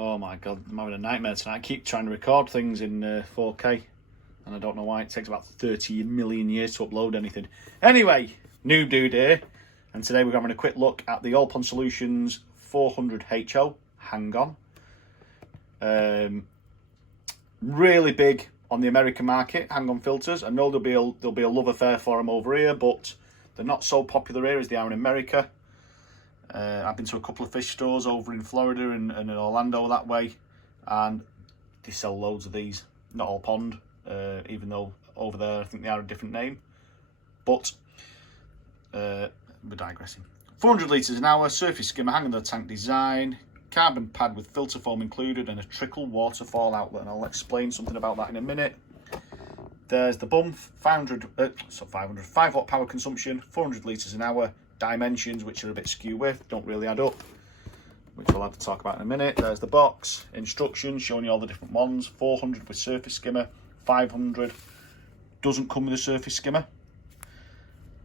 Oh my god, I'm having a nightmare tonight. I keep trying to record things in 4K, and I don't know why. It takes about 30 million years to upload anything. Anyway, new dude here, and today we're having a quick look at the Allpon Solutions 400HO Hang-On. Really big on the American market, hang-on filters. I know there'll be a love affair for them over here, but they're not so popular here as they are in America. I've been to a couple of fish stores over in Florida and in Orlando that way, and they sell loads of these. Not Allpon, even though over there I think they are a different name. But we're digressing. 400 litres an hour, surface skimmer, hang on the tank design, carbon pad with filter foam included, and a trickle waterfall outlet. And I'll explain something about that in a minute. There's the bump, 5 watt power consumption, 400 litres an hour. Dimensions, which are a bit skew with, don't really add up, which we'll have to talk about in a minute. There's the box, instructions showing you all the different ones. 400 with surface skimmer, 500 doesn't come with a surface skimmer,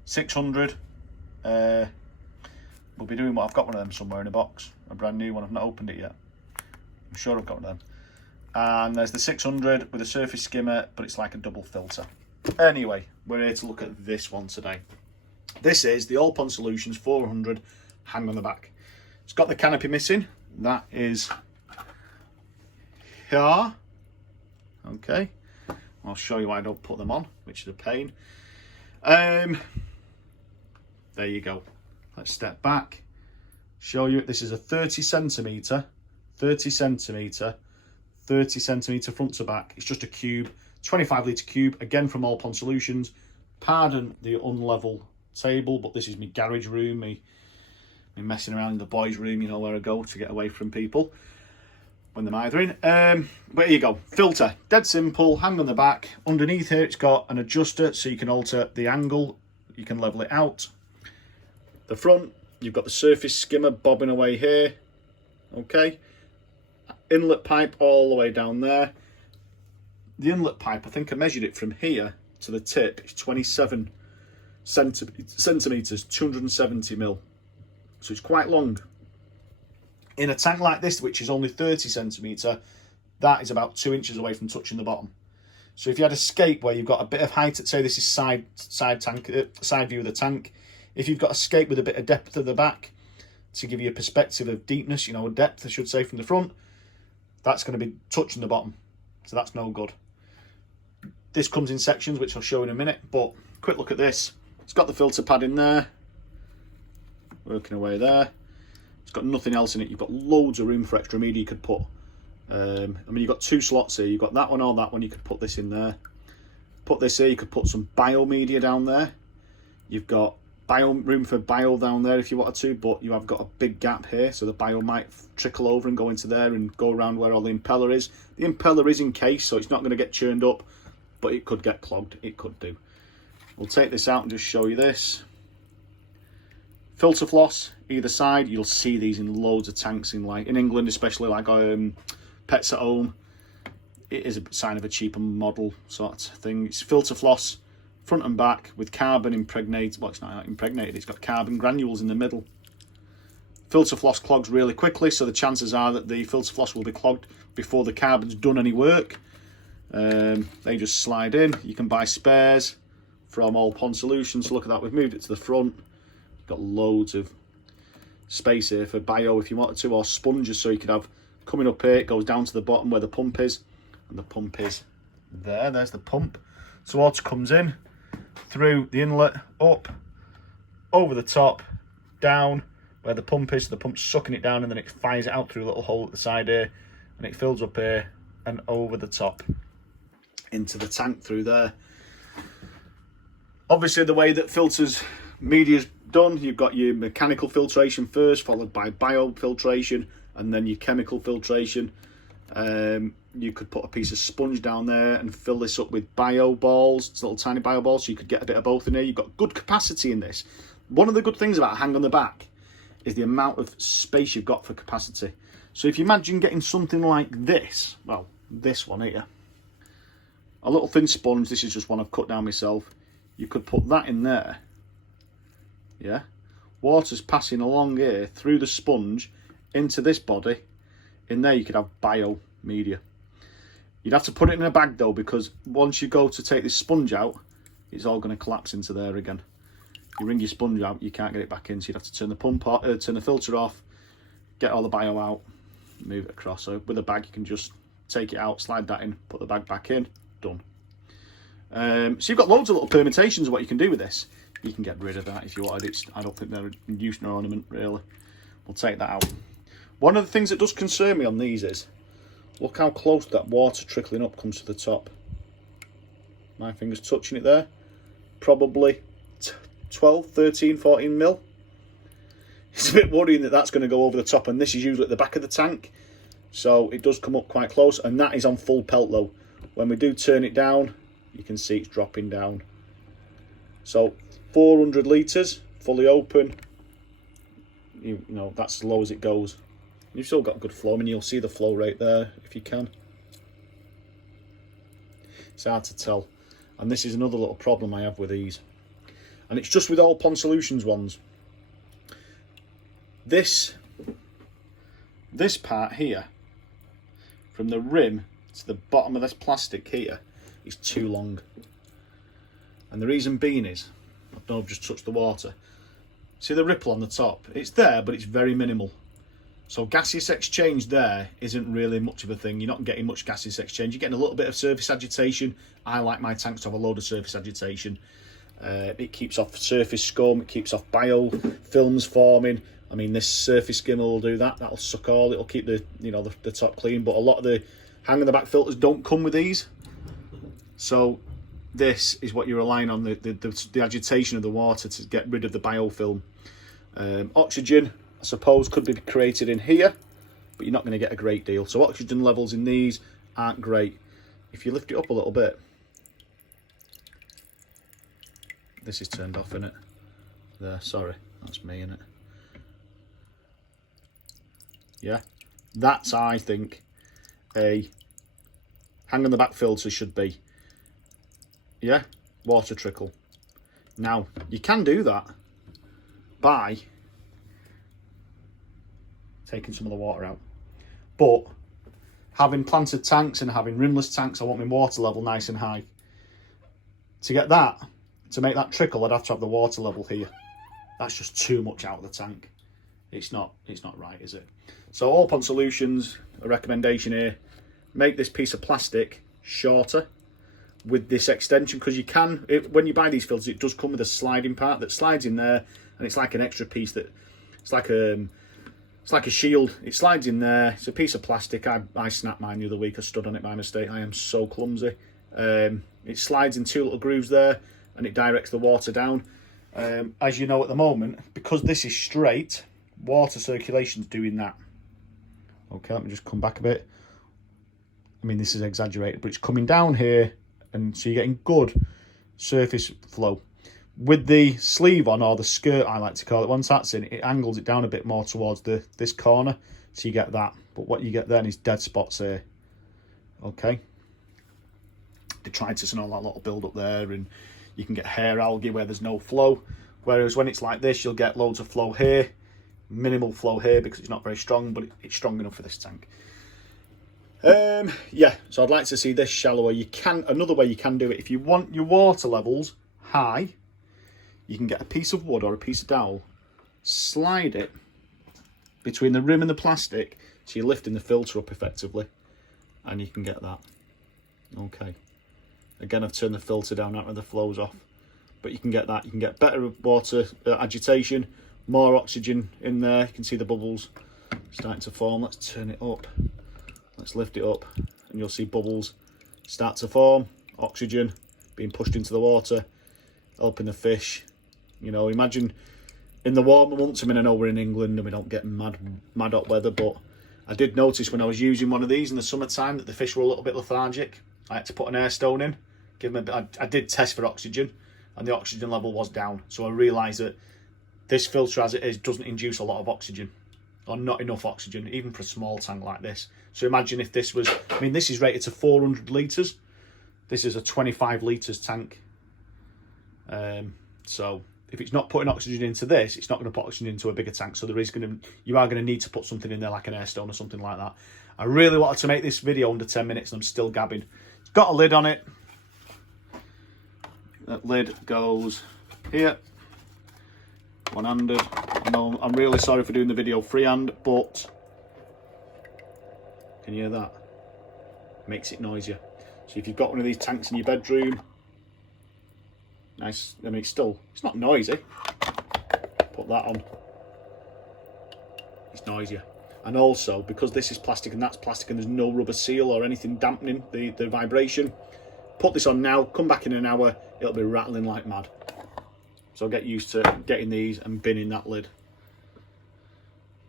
600 we'll be doing what I've got one of them somewhere in a box, a brand new one. I've not opened it yet. I'm sure I've got one of them. And there's the 600 with a surface skimmer, but it's like a double filter. Anyway, we're here to look at this one today. This is the Allpon Solutions 400 hang on the back. It's got the canopy missing. That is here. Okay. I'll show you why I don't put them on, which is a pain. There you go. Let's step back. Show you. This is a 30 centimetre front to back. It's just a cube, 25 litre cube, again from Allpon Solutions. Pardon the unlevel table, but this is my garage room, me messing around in the boys' room, you know, where I go to get away from people when they're mithering. But here you go, filter, dead simple, hang on the back. Underneath here it's got an adjuster so you can alter the angle, you can level it out. The front, you've got the surface skimmer bobbing away here, okay. Inlet pipe all the way down there. The inlet pipe, I think I measured it from here to the tip, it's 27 centimeters, 270 mil, so it's quite long. In a tank like this, which is only 30 centimetre, that is about 2 inches away from touching the bottom. So if you had a scape where you've got a bit of height, say this is side view of the tank, if you've got a scape with a bit of depth at the back to give you a perspective of deepness, you know, depth I should say, from the front, that's going to be touching the bottom, so that's no good. This comes in sections, which I'll show in a minute, but quick look at this. It's got the filter pad in there, working away there. It's got nothing else in it. You've got loads of room for extra media you could put. I mean, you've got two slots here. You've got that one or that one. You could put this in there. Put this here. You could put some bio media down there. You've got room for bio down there if you wanted to, but you have got a big gap here, so the bio might trickle over and go into there and go around where all the impeller is. The impeller is encased, so it's not going to get churned up, but it could get clogged. It could do. We'll take this out and just show you this. Filter floss either side. You'll see these in loads of tanks in England, especially like Pets at Home. It is a sign of a cheaper model sort of thing. It's filter floss front and back with carbon impregnated. Well, it's not impregnated. It's got carbon granules in the middle. Filter floss clogs really quickly, so the chances are that the filter floss will be clogged before the carbon's done any work. They just slide in. You can buy spares from Allpon Solutions. Look at that, we've moved it to the front. Got loads of space here for bio if you wanted to, or sponges, so you could have coming up here, it goes down to the bottom where the pump is, and the pump is there. There's the pump. So water comes in through the inlet, up, over the top, down where the pump is. So the pump's sucking it down, and then it fires it out through a little hole at the side here, and it fills up here and over the top into the tank through there. Obviously, the way that filters media's done, you've got your mechanical filtration first, followed by biofiltration, and then your chemical filtration. You could put a piece of sponge down there and fill this up with bio balls, it's little tiny bio balls, so you could get a bit of both in there. You've got good capacity in this. One of the good things about hang on the back is the amount of space you've got for capacity. So if you imagine getting something like this, well, this one here, a little thin sponge, this is just one I've cut down myself. You could put that in there, yeah? Water's passing along here through the sponge into this body, In there you could have bio media. You'd have to put it in a bag though, because once you go to take this sponge out, it's all going to collapse into there again. You wring your sponge out, you can't get it back in, so you'd have to turn the pump off, turn the filter off, get all the bio out, move it across. So with a bag, you can just take it out, slide that in, put the bag back in, done. So you've got loads of little permutations of what you can do with this. You can get rid of that if you wanted. I don't think they're use nor ornament really. We'll take that out. One of the things that does concern me on these is, look how close that water trickling up comes to the top. My finger's touching it there. Probably 12, 13, 14 mil. It's a bit worrying that that's going to go over the top, and this is usually at the back of the tank. So it does come up quite close, and that is on full pelt low. When we do turn it down, you can see it's dropping down. So 400 litres, fully open. You know, that's as low as it goes. You've still got good flow. I mean, you'll see the flow rate there if you can. It's hard to tell. And this is another little problem I have with these. And it's just with all Pond Solutions ones. This part here, from the rim to the bottom of this plastic here, is too long. And the reason being is, I know I've just touched the water. See the ripple on the top? It's there, but it's very minimal. So gaseous exchange there isn't really much of a thing. You're not getting much gaseous exchange. You're getting a little bit of surface agitation. I like my tanks to have a load of surface agitation. It keeps off surface scum. It keeps off biofilms forming. I mean, this surface skimmer will do that. That'll suck all. It'll keep the the top clean. But a lot of the hang in the back filters don't come with these. So this is what you're relying on, the agitation of the water to get rid of the biofilm. Oxygen, I suppose, could be created in here, but you're not going to get a great deal. So oxygen levels in these aren't great. If you lift it up a little bit, this is turned off, isn't it? There, sorry, that's me, isn't it? Yeah, that's, I think, a hang on the back filter should be. Yeah, water trickle. Now, you can do that by taking some of the water out. But having planted tanks and having rimless tanks, I want my water level nice and high. To get that, to make that trickle, I'd have to have the water level here. That's just too much out of the tank. It's not right, is it? So all Pond Solutions, a recommendation here, make this piece of plastic shorter with this extension, because you can, when you buy these filters, it does come with a sliding part that slides in there, and it's like an extra piece that, it's like a shield. It slides in there. It's a piece of plastic. I snapped mine the other week. I stood on it by mistake. I am so clumsy. It slides in two little grooves there, and it directs the water down. As you know at the moment, because this is straight, water circulation's doing that. Okay, let me just come back a bit. I mean, this is exaggerated, but it's coming down here, and so you're getting good surface flow. With the sleeve on, or the skirt I like to call it, once that's in, it angles it down a bit more towards this corner, so you get that. But what you get then is dead spots here. Okay, detritus and all that little build up there, and you can get hair algae where there's no flow. Whereas when it's like this, you'll get loads of flow here, minimal flow here because it's not very strong, but it's strong enough for this tank. Yeah, so I'd like to see this shallower. You can, another way you can do it, if you want your water levels high, you can get a piece of wood or a piece of dowel, slide it between the rim and the plastic, so you're lifting the filter up effectively, and you can get that. Okay, again, I've turned the filter down after the flow's off, but you can get that. You can get better water agitation, more oxygen in there. You can see the bubbles starting to form. Let's turn it up, let's lift it up, and you'll see bubbles start to form, oxygen being pushed into the water, helping the fish. You know, imagine in the warmer months, I mean, I know we're in England and we don't get mad hot weather, but I did notice when I was using one of these in the summertime that the fish were a little bit lethargic. I had to put an air stone in, give them a bit. I did test for oxygen, and the oxygen level was down. So I realised that this filter, as it is, doesn't induce a lot of oxygen, or not enough oxygen, even for a small tank like this. So imagine if this was, I mean, this is rated to 400 litres. This is a 25 litres tank. So if it's not putting oxygen into this, it's not going to put oxygen into a bigger tank. So you are going to need to put something in there like an air stone or something like that. I really wanted to make this video under 10 minutes and I'm still gabbing. It's got a lid on it. That lid goes here, one-handed. I know I'm really sorry for doing the video freehand, but can you hear that? Makes it noisier. So if you've got one of these tanks in your bedroom, nice. I mean, it's not noisy. Put that on. It's noisier. And also, because this is plastic and that's plastic and there's no rubber seal or anything dampening the vibration, put this on now, come back in an hour, it'll be rattling like mad. So get used to getting these and binning that lid.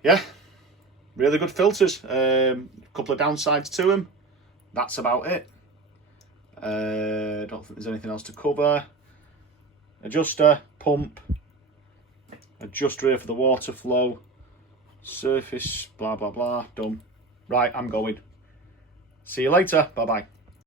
Yeah, really good filters. A couple of downsides to them. That's about it. Don't think there's anything else to cover. Adjuster, pump, adjuster here for the water flow, surface, blah, blah, blah, done. Right, I'm going. See you later. Bye-bye.